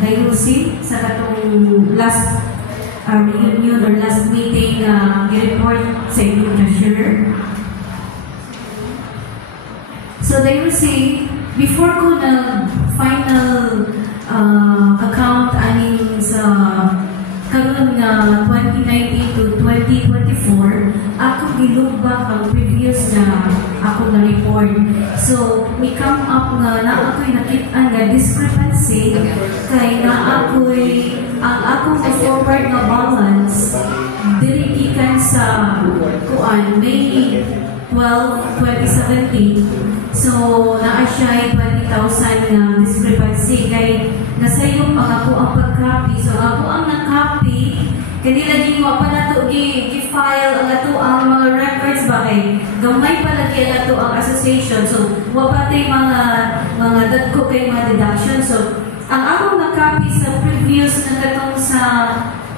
Dayusi sa katong last reunion or last meeting i-report sa inyong treasurer. So Dayusi, before ko na final account aning sa karon nga 2019 to 2024, ako gilugbak ang previous na ako na report. So, may come up nga na ako'y nakita nga discrepancy kay na ako'y ang akong forward na balance dirigikan sa kuan May 12, 2017. So, naa siya 20,000 nga discrepancy kay nasayong pa ako ang pag-copy. So, ako ang na-copy, kanila din mo pa na ito i-file ang ito ang mga records ba kay gamay pa lagi ang ito ang association. So, wapatay mga dagko kay mga deduction. So, ang akong na-copy sa previous na katong sa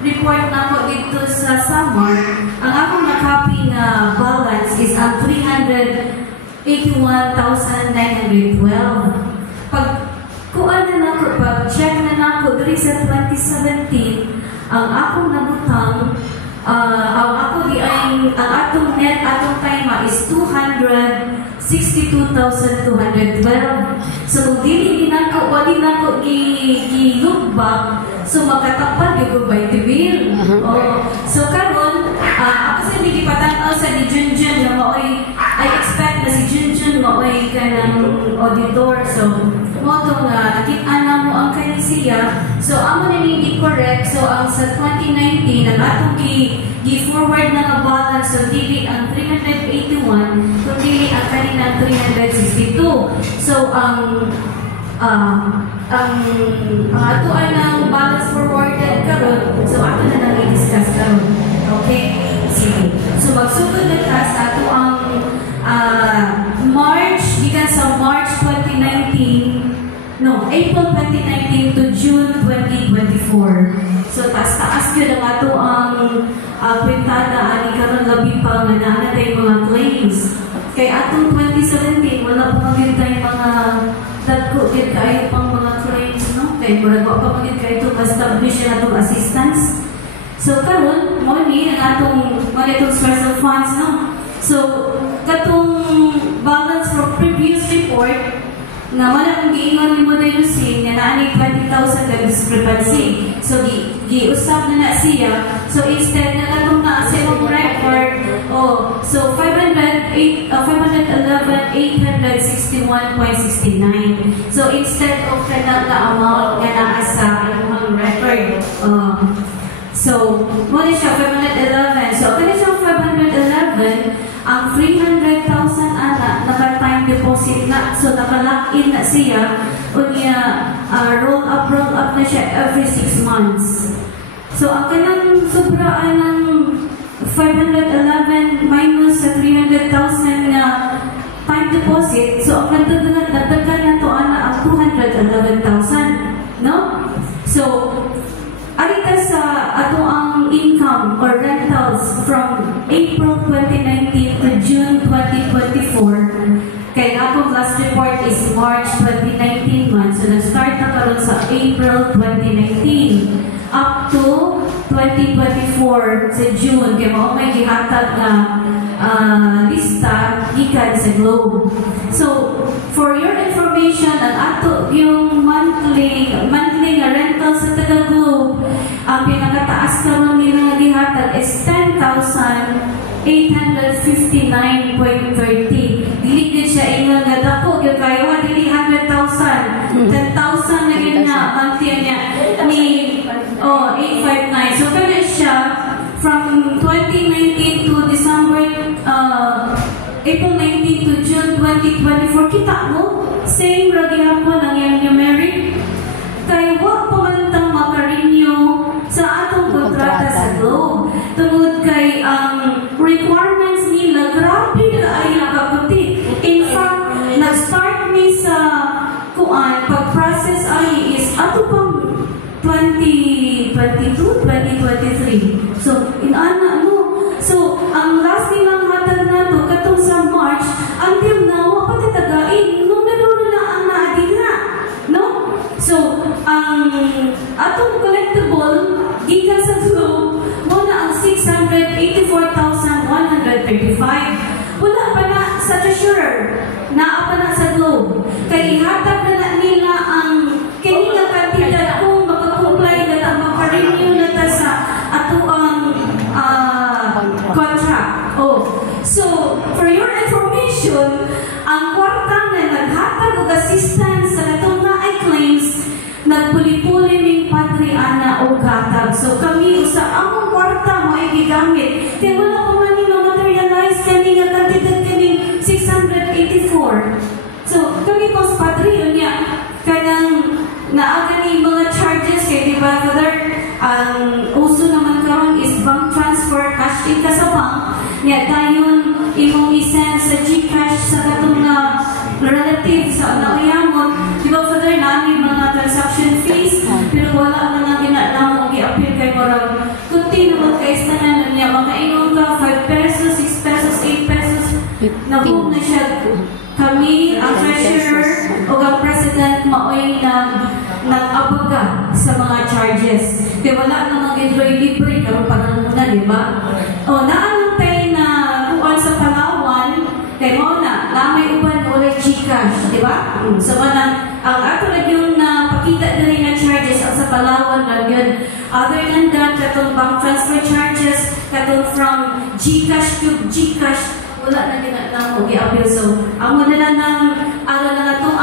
report na ko dito sa summer, ang akong na-copy na balance is ang 381,912. Pag kuan na nako, pag check na nako diri sa 2017, ang akong nabutang, ang atong net atong time is 262,212. So dili nako wali nako gi-look back, so makatapad gyud by the bill. So karon ako sa gipatan-aw sa ni Junjun na maoy, I expect na si Junjun maoy kanang auditor. So mo to nga nakita na mo ang kanisiya. So amo na ni correct. So ang sa 2019 ang atong gi-forward na nga balance, so dili ang 381 kundi ang kanina 362. So ang ato ay ng balance forwarded karon, so ato na nang i-discuss karon. Okay? Sige. So magsugod na ta sa ato ang March, gikan sa March 2019, no, April 2019 to June 2024. So taas-taas yun ang ato ang kwentada ani karon labi pa nga naa tay mga claims. Kay atong 2017 wala pa magid tay mga dagko gid kayo pang mga claims, no? Kay murag wa pa magid kayo to establish na atong assistance. So karon mo ni ang atong monetary source of funds, no? So katong balance from previous report nga wala kong giingon ni mo na Lucine nga naani 20,000 na discrepancy. So giusab na siya. So instead na katong naa sa imong record, so 511,861.69. So instead of kanang amount nga naa sa imong record, so mo ni siya 511. So kani siya 511, ang 300,000 ana naka-time deposit na, so naka-lock-in na siya, unya roll up na siya every 6 months. So ang kanang sobraan ng 511 minus sa 300,000 na time deposit, so ang nagdagan na to ana ang 211,000, no? So arita sa ato ang income or rentals from April 2019 to June 2024. Kay akong last report is March 2019 month. So nag-start na karon sa April 2019 up to 2024 sa June. Kaya mo may gihatag na lista gikan sa Globe. So for your information, ang ato yung monthly nga rental sa taga Globe, ang pinakataas karon nila nga gihatag is 10,859.30. Dili gid siya ingon nga dako gyud kayo, dili 100,000. 10,000 na yun na monthly niya ni 859. So kaya siya from 2019 to December, April 19 to June 2024, kita mo same ra gyapon ang iyang Mary. Kay wa pa man tang maka-renew sa atong kontrata sa Globe. Tungod kay ang requirements nila grabe kaayo kaputi. In fact, nag-start ni sa kuan pag-process ay is ato pang 2022, 2023. So inana mo. So ang last nilang hatag nato katong sa March until now wa pa tatagain numero na ang naadila, no? kay hatag na nila ang kanila kantidad kung makakomply na ta, makarenew na ta sa ato ang contract. Oh, so for your information, ang kwarta na naghatag og assistance sa atong naay claims nagpuli-puli ning Padre Ana og hatag. So kami sa among kwarta mo ay gigamit. Kaya wala pa man ni materialize kani nga kantidad kaning 684. So kami po sa Padre yun niya kanang naaga ni mga charges kay di ba Father, ang uso naman karon is bank transfer, cash in ka sa bank. Niya dayon imong i-send sa GCash sa katong na relative sa nauyamon. Di ba Father, namin mga transaction fees, pero wala na nga ginanamong i-appeal kay Morag. Kunti naman guys na nanon niya, makainom ka 5 pesos, 6 pesos, 8 pesos. Nahug na siya. Kami, ang treasurer o ang president, maoy na nag-abaga sa mga charges. Kaya wala namang libre-libre karon panahon di ba? O, naanong tayo na kuwan sa Palawan, kay mo na may uban ulit GCash, di ba? So, ang ato na yung pakita na rin na charges ang sa Palawan lang yun. Other than that, katong bank transfer charges, katong from GCash to GCash, wala na din na mag-i-appeal. So, ang muna na ng kung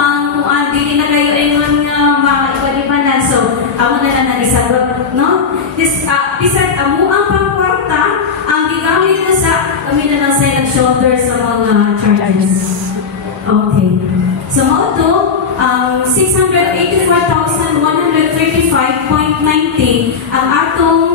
dili na kayo ayun mga iba-iba. So, ang muna na isagot, no? Bisag ang muang pangkwarta, ang gigamit ko sa kami na lang side and shoulder sa mga charges. Okay. So, mo ito, 684,135.90 ang atong